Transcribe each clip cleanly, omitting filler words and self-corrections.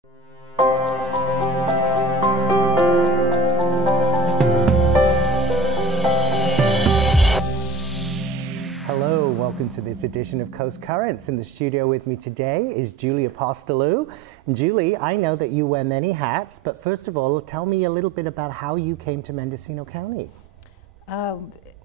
Hello, welcome to this edition of Coast Currents. In the studio with me today is Julie Apostolu. And Julie, I know that you wear many hats, but first of all, tell me a little bit about how you came to Mendocino County.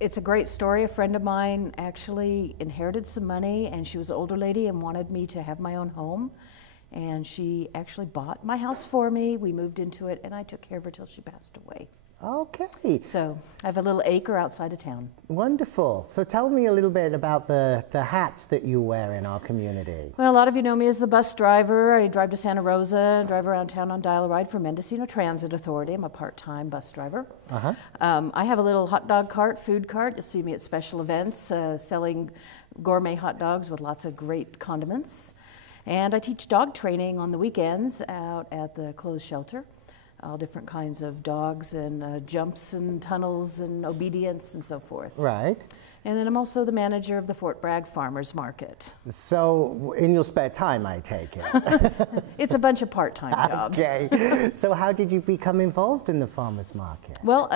It's a great story. A friend of mine actually inherited some money, and she was an older lady and wanted me to have my own home. And she actually bought my house for me. We moved into it, and I took care of her till she passed away. Okay. So I have a little acre outside of town. Wonderful. So tell me a little bit about the hats that you wear in our community. Well, a lot of you know me as the bus driver. I drive to Santa Rosa and drive around town on dial-a-ride for Mendocino Transit Authority. I'm a part-time bus driver. I have a little hot dog cart, food cart. You'll see me at special events selling gourmet hot dogs with lots of great condiments. And I teach dog training on the weekends out at the closed shelter. All different kinds of dogs and jumps and tunnels and obedience and so forth. Right. And then I'm also the manager of the Fort Bragg Farmers Market. So in your spare time, I take it. It's a bunch of part-time jobs. Okay. So how did you become involved in the farmers market? Well,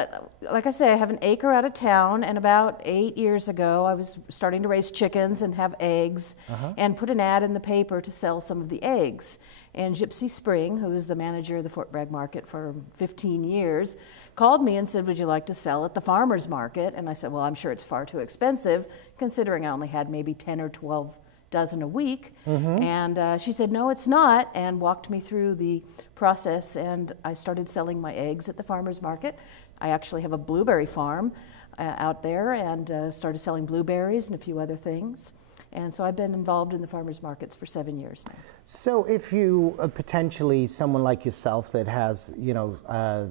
like I say, I have an acre out of town, and about 8 years ago, I was starting to raise chickens and have eggs, and put an ad in the paper to sell some of the eggs. And Gypsy Spring, who is the manager of the Fort Bragg Market for 15 years, called me and said, would you like to sell at the farmer's market? And I said, well, I'm sure it's far too expensive, considering I only had maybe 10 or 12 dozen a week. And she said, no, it's not, and walked me through the process, and I started selling my eggs at the farmer's market. I actually have a blueberry farm out there, and started selling blueberries and a few other things. And so I've been involved in the farmers markets for 7 years now. So if you potentially someone like yourself that has, you know,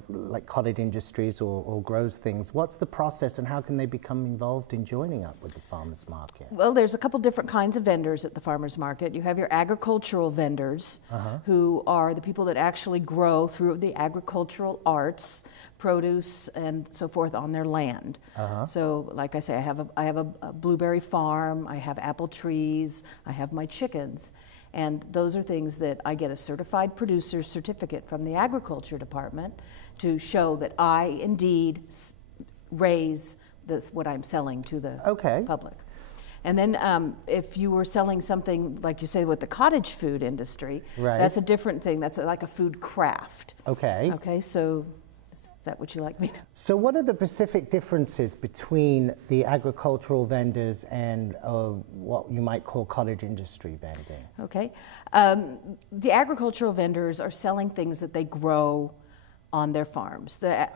like cottage industries or grows things, what's the process and how can they become involved in joining up with the farmers market? Well, there's a couple different kinds of vendors at the farmers market. You have your agricultural vendors, who are the people that actually grow through the agricultural arts, produce and so forth on their land. So like I say, I have a blueberry farm, I have apple trees, I have my chickens, and those are things that I get a certified producer certificate from the agriculture department to show that I indeed raise what I'm selling to the public. And then if you were selling something, like you say, with the cottage food industry, that's a different thing. That's like a food craft. Okay, so is that what you like me to? So what are the specific differences between the agricultural vendors and what you might call cottage industry vending? Okay. The agricultural vendors are selling things that they grow on their farms. The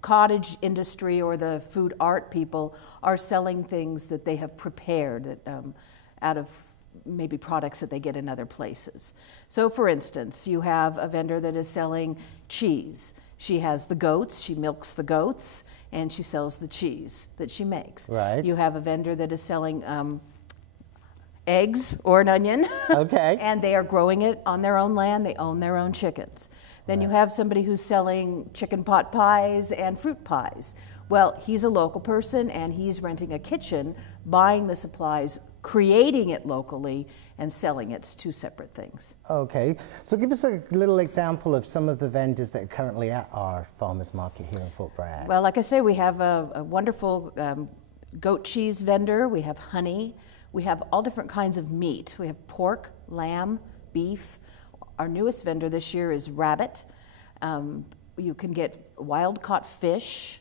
cottage industry or the food art people are selling things that they have prepared out of maybe products that they get in other places. So for instance, you have a vendor that is selling cheese. She has the goats, she milks the goats, and she sells the cheese that she makes. Right. You have a vendor that is selling eggs or an onion, and they are growing it on their own land, they own their own chickens. Then you have somebody who's selling chicken pot pies and fruit pies. Well, he's a local person, and he's renting a kitchen, buying the supplies, creating it locally, and selling it. It's two separate things. Okay, so give us a little example of some of the vendors that are currently at our farmers market here in Fort Bragg. Well, like I say, we have a wonderful goat cheese vendor, we have honey, we have all different kinds of meat. We have pork, lamb, beef. Our newest vendor this year is rabbit. You can get wild-caught fish.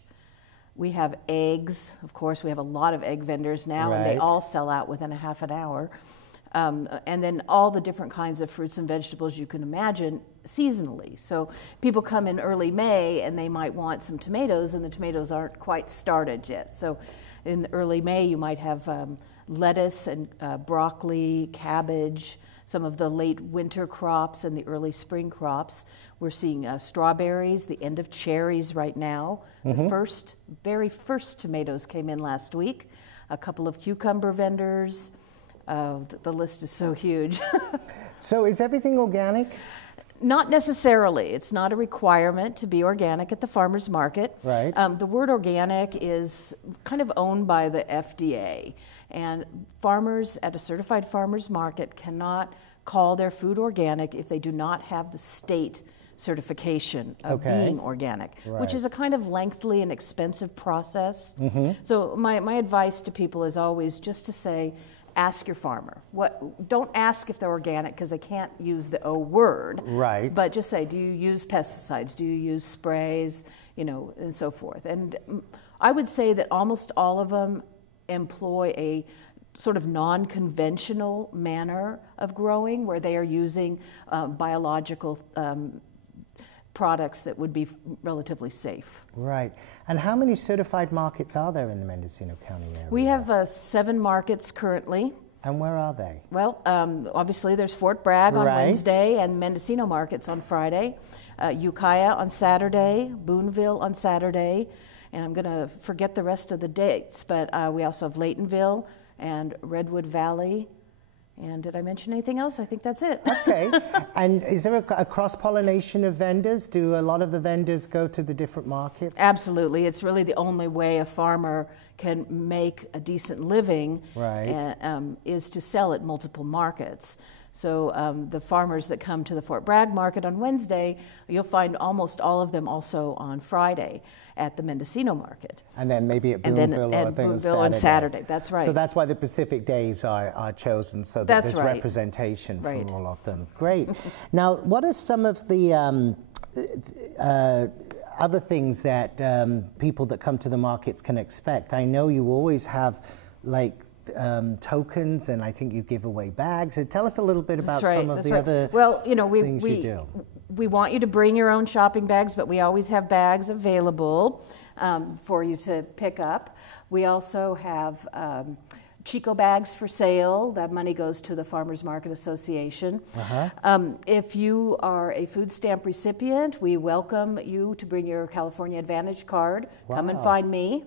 We have eggs. Of course, we have a lot of egg vendors now, and they all sell out within a half an hour. And then all the different kinds of fruits and vegetables you can imagine seasonally. So people come in early May and they might want some tomatoes, and the tomatoes aren't quite started yet. So in early May you might have lettuce and broccoli, cabbage, some of the late winter crops and the early spring crops. We're seeing strawberries, the end of cherries right now. The very first tomatoes came in last week. A couple of cucumber vendors. The list is so huge. So is everything organic? Not necessarily. It's not a requirement to be organic at the farmer's market. Right. The word organic is kind of owned by the FDA. And farmers at a certified farmer's market cannot call their food organic if they do not have the state certification of being organic, which is a kind of lengthy and expensive process. So my advice to people is always just to say, ask your farmer. Don't ask if they're organic because they can't use the O word. Right. But just say, do you use pesticides? Do you use sprays? You know, and so forth. And I would say that almost all of them employ a sort of non-conventional manner of growing where they are using biological products that would be relatively safe. Right. And how many certified markets are there in the Mendocino County area? We have 7 markets currently. And where are they? Well, obviously there's Fort Bragg on Wednesday and Mendocino markets on Friday, Ukiah on Saturday, Boonville on Saturday, and I'm going to forget the rest of the dates, but we also have Laytonville and Redwood Valley. And did I mention anything else? I think that's it. Okay. And is there a cross-pollination of vendors? Do a lot of the vendors go to the different markets? Absolutely. It's really the only way a farmer can make a decent living is to sell at multiple markets. So the farmers that come to the Fort Bragg market on Wednesday, you'll find almost all of them also on Friday at the Mendocino market. And then maybe at Boonville on Saturday. That's right. So that's why the Pacific days are chosen, so that there's representation from all of them. Great. Now, what are some of the other things that people that come to the markets can expect? I know you always have like tokens, and I think you give away bags. So tell us a little bit about some of the other things you do. We want you to bring your own shopping bags, but we always have bags available for you to pick up. We also have Chico bags for sale. That money goes to the Farmers Market Association. If you are a food stamp recipient, we welcome you to bring your California Advantage card. Come and find me,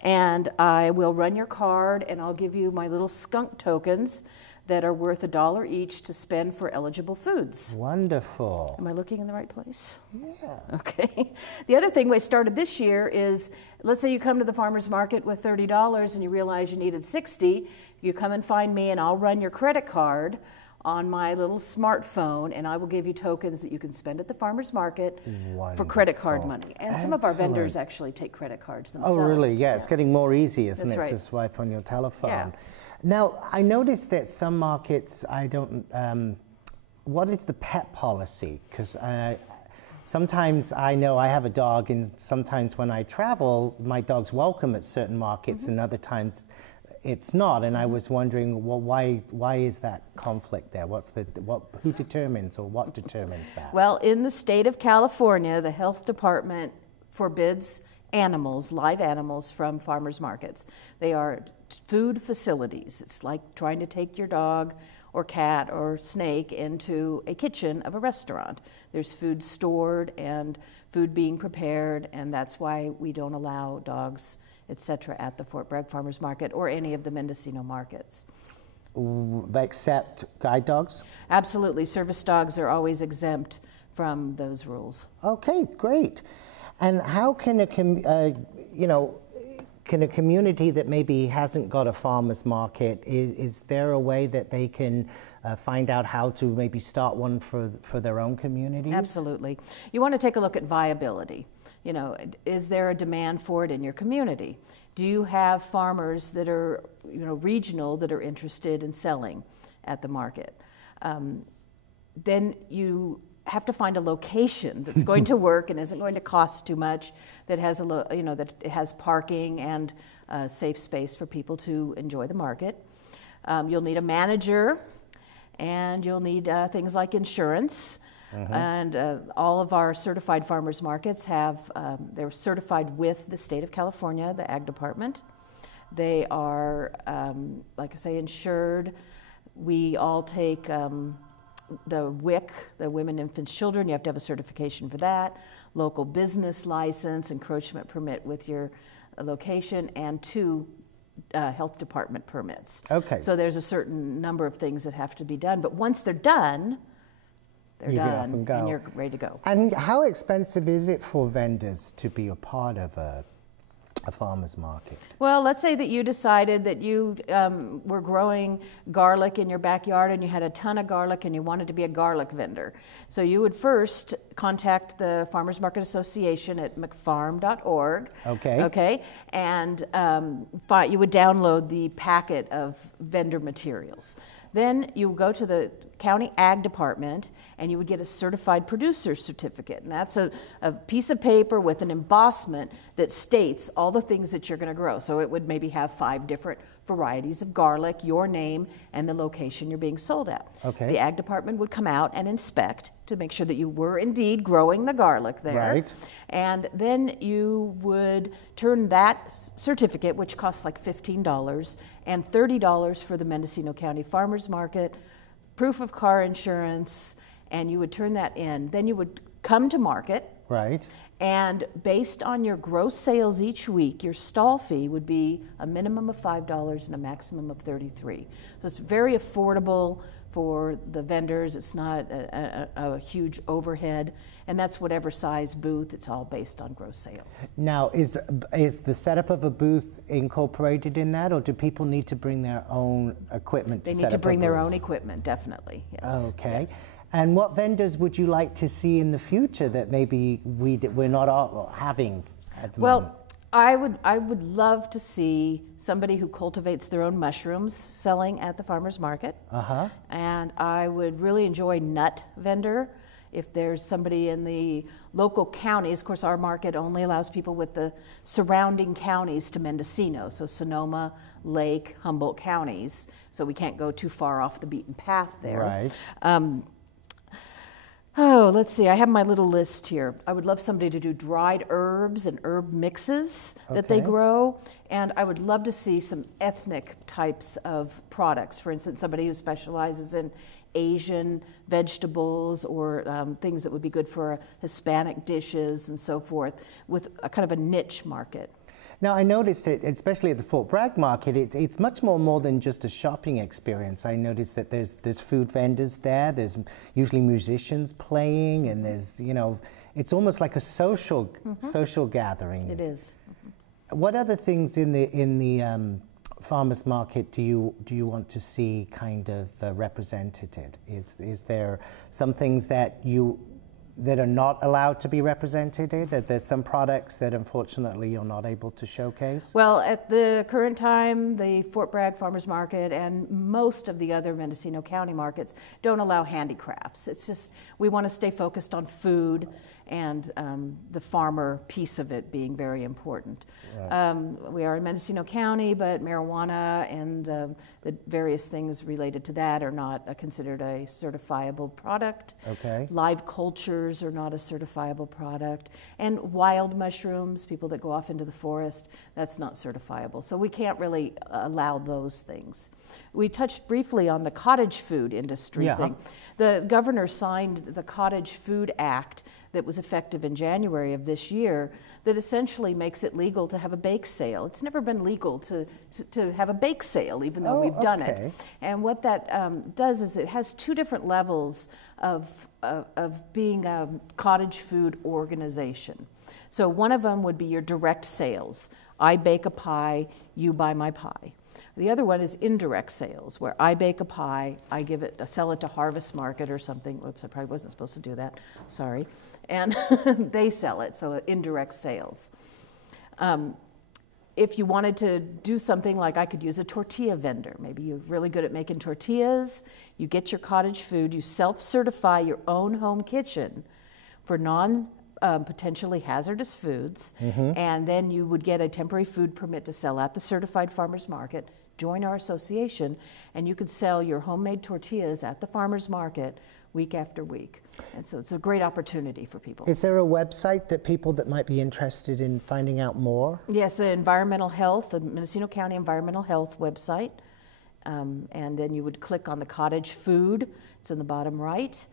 and I will run your card, and I'll give you my little skunk tokens that are worth $1 each to spend for eligible foods. Wonderful. Am I looking in the right place? Yeah. Okay. The other thing we started this year is, let's say you come to the farmer's market with $30 and you realize you needed $60, you come and find me and I'll run your credit card on my little smartphone, and I will give you tokens that you can spend at the farmer's market for credit card money. And some of our vendors actually take credit cards themselves. Oh, really? Yeah, it's getting more easy, isn't it, to swipe on your telephone? Yeah. Now, I noticed that some markets, what is the pet policy? Because sometimes I know I have a dog, and sometimes when I travel, my dog's welcome at certain markets, and other times it's not. And I was wondering, well, why is that conflict there? Who determines, or what determines that? Well, in the state of California, the health department forbids live animals from farmers markets. They are food facilities. It's like trying to take your dog or cat or snake into a kitchen of a restaurant. There's food stored and food being prepared, and that's why we don't allow dogs, etc., at the Fort Bragg Farmers Market or any of the Mendocino markets. Except guide dogs? Absolutely. Service dogs are always exempt from those rules. Okay, great. And how can a community that maybe hasn't got a farmer's market, is there a way that they can find out how to maybe start one for their own communities? Absolutely. You want to take a look at viability. You know, is there a demand for it in your community? Do you have farmers that are, regional, that are interested in selling at the market? Then you have to find a location that's going to work and isn't going to cost too much, that has that it has parking and safe space for people to enjoy the market. You'll need a manager, and you'll need things like insurance. And all of our certified farmers markets they're certified with the state of California, the Ag Department. They are, like I say, insured. We all take the WIC, the Women, Infants, Children. You have to have a certification for that. Local business license, encroachment permit with your location, and 2 health department permits. Okay. So there's a certain number of things that have to be done. But once they're done, they're done, and you're ready to go. And how expensive is it for vendors to be a part of a a farmer's market? Well, let's say that you decided that you were growing garlic in your backyard and you had a ton of garlic and you wanted to be a garlic vendor. So you would first contact the Farmers Market Association at mcfarm.org. Okay. Okay. And you would download the packet of vendor materials. Then you would go to the county ag department and you would get a certified producer certificate. And that's a piece of paper with an embossment that states all the things that you're going to grow. So it would maybe have 5 different varieties of garlic, your name, and the location you're being sold at. Okay. The ag department would come out and inspect to make sure that you were indeed growing the garlic there. Right. And then you would turn that certificate, which costs like $15, and $30 for the Mendocino County Farmers Market, proof of car insurance, and you would turn that in. Then you would come to market. Right. And based on your gross sales each week, your stall fee would be a minimum of $5 and a maximum of $33. So it's very affordable for the vendors. It's not a huge overhead, and that's whatever size booth. It's all based on gross sales. Now, is the setup of a booth incorporated in that, or do people need to bring their own equipment to set up a booth? They need to bring their own equipment, definitely, yes. Okay. Yes. And what vendors would you like to see in the future that maybe we're not having at the moment? I would love to see somebody who cultivates their own mushrooms selling at the farmers market. Uh-huh. And I would really enjoy nut vendor. If there's somebody in the local counties, of course our market only allows people with the surrounding counties to Mendocino, so Sonoma, Lake, Humboldt counties, so we can't go too far off the beaten path there. Right. Let's see, I have my little list here. I would love somebody to do dried herbs and herb mixes that they Okay. grow. And I would love to see some ethnic types of products. For instance, somebody who specializes in Asian vegetables or things that would be good for Hispanic dishes and so forth, with a kind of a niche market. Now, I noticed that, especially at the Fort Bragg market, it's much more than just a shopping experience. I noticed that there's food vendors there, there's usually musicians playing, and there's, it's almost like a social gathering. It is. What other things in the farmers market do you want to see kind of represented? Is there some things that are not allowed to be represented? Are there some products that unfortunately you're not able to showcase? Well, at the current time, the Fort Bragg Farmers Market and most of the other Mendocino County markets don't allow handicrafts. It's just, we want to stay focused on food and the farmer piece of it being very important. Right. We are in Mendocino County, but marijuana and the various things related to that are not considered a certifiable product. Okay. Live cultures are not a certifiable product. And wild mushrooms, people that go off into the forest, that's not certifiable. So we can't really allow those things. We touched briefly on the cottage food industry thing. The governor signed the Cottage Food Act that was effective in January of this year that essentially makes it legal to have a bake sale. It's never been legal to have a bake sale, even though we've done it. And what that does is it has 2 different levels of being a cottage food organization. So one of them would be your direct sales. I bake a pie, you buy my pie. The other one is indirect sales, where I bake a pie, I sell it to Harvest Market or something. Oops, I probably wasn't supposed to do that. Sorry. And they sell it, so indirect sales. If you wanted to do something like, I could use a tortilla vendor. Maybe you're really good at making tortillas. You get your cottage food. You self-certify your own home kitchen for potentially hazardous foods. Mm-hmm. And then you would get a temporary food permit to sell at the certified farmers market. Join our association, and you could sell your homemade tortillas at the farmers market week after week. And so it's a great opportunity for people. Is there a website that people that might be interested in finding out more? Yes, the Environmental Health, the Mendocino County Environmental Health website. And then you would click on the cottage food. It's in the bottom right.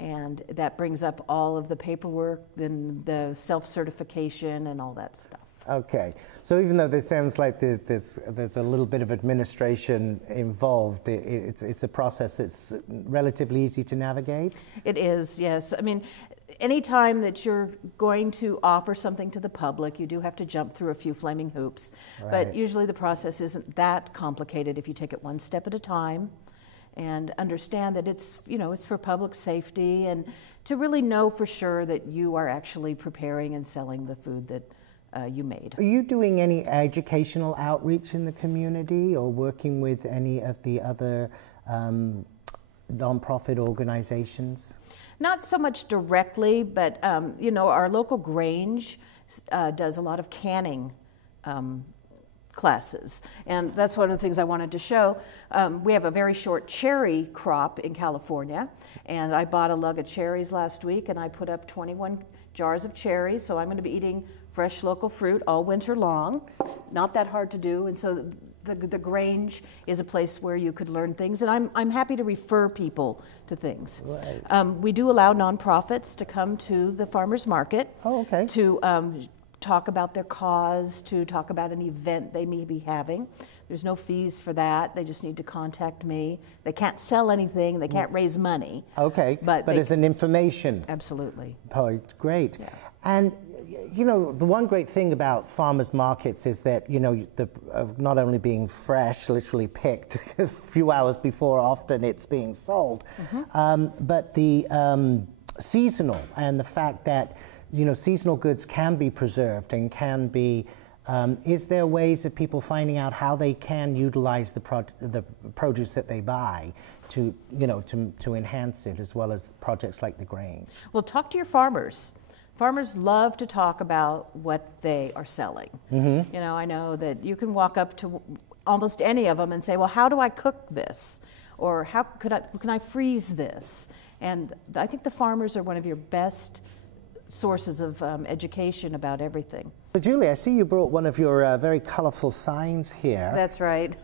And that brings up all of the paperwork, then the self-certification and all that stuff. Okay, so even though this sounds like there's a little bit of administration involved, it's a process that's relatively easy to navigate? It is, yes. I mean, anytime that you're going to offer something to the public, you do have to jump through a few flaming hoops. Right. But usually the process isn't that complicated if you take it one step at a time and understand that it's, you know, it's for public safety, and to really know for sure that you are actually preparing and selling the food that you made. Are you doing any educational outreach in the community or working with any of the other nonprofit organizations? Not so much directly, but you know, our local Grange does a lot of canning classes, and that's one of the things I wanted to show. We have a very short cherry crop in California, and I bought a lug of cherries last week, and I put up 21 jars of cherries, so I'm going to be eating fresh local fruit all winter long. Not that hard to do, and so the Grange is a place where you could learn things, and I'm happy to refer people to things. Right. We do allow nonprofits to come to the farmers market. Oh, okay. To talk about their cause, to talk about an event they may be having. There's no fees for that. They just need to contact me. They can't sell anything. They can't raise money. Okay, but as an information. Absolutely. Oh, great. Yeah. And you know, the one great thing about farmers markets is that, you know, not only being fresh, literally picked a few hours before often it's being sold, but the seasonal, and the fact that, you know, seasonal goods can be preserved and can be, is there ways of people finding out how they can utilize the produce that they buy to, you know, to enhance it, as well as projects like the Grange? Well, talk to your farmers. Farmers love to talk about what they are selling. You know, I know that you can walk up to almost any of them and say, well, how do I cook this? Or how can I freeze this? And I think the farmers are one of your best sources of education about everything. So Julie, I see you brought one of your very colorful signs here. That's right.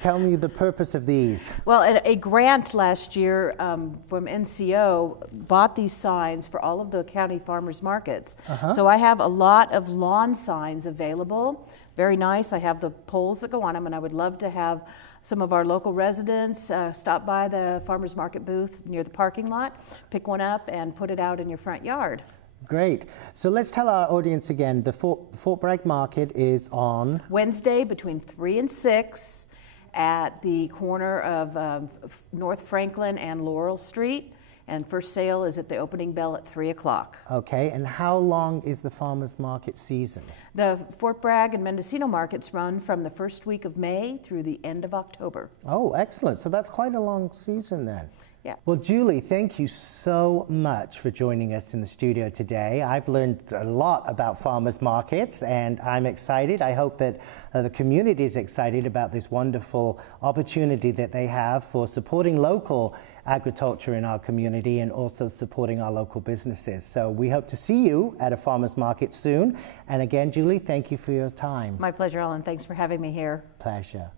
Tell me the purpose of these. Well, a grant last year from NCO bought these signs for all of the county farmers markets. So I have a lot of lawn signs available. Very nice. I have the poles that go on them, and I would love to have some of our local residents stop by the farmers market booth near the parking lot, pick one up, and put it out in your front yard. Great. So let's tell our audience again, the Fort Bragg Market is on Wednesday between 3 and 6 at the corner of North Franklin and Laurel Street, and first sale is at the opening bell at 3 o'clock. Okay, and how long is the farmers market season? The Fort Bragg and Mendocino markets run from the first week of May through the end of October. Oh, excellent. So that's quite a long season then. Yeah. Well, Julie, thank you so much for joining us in the studio today. I've learned a lot about farmers markets, and I'm excited. I hope that the community is excited about this wonderful opportunity that they have for supporting local agriculture in our community and also supporting our local businesses. So we hope to see you at a farmers market soon. And again, Julie, thank you for your time. My pleasure, Ellen. Thanks for having me here. Pleasure.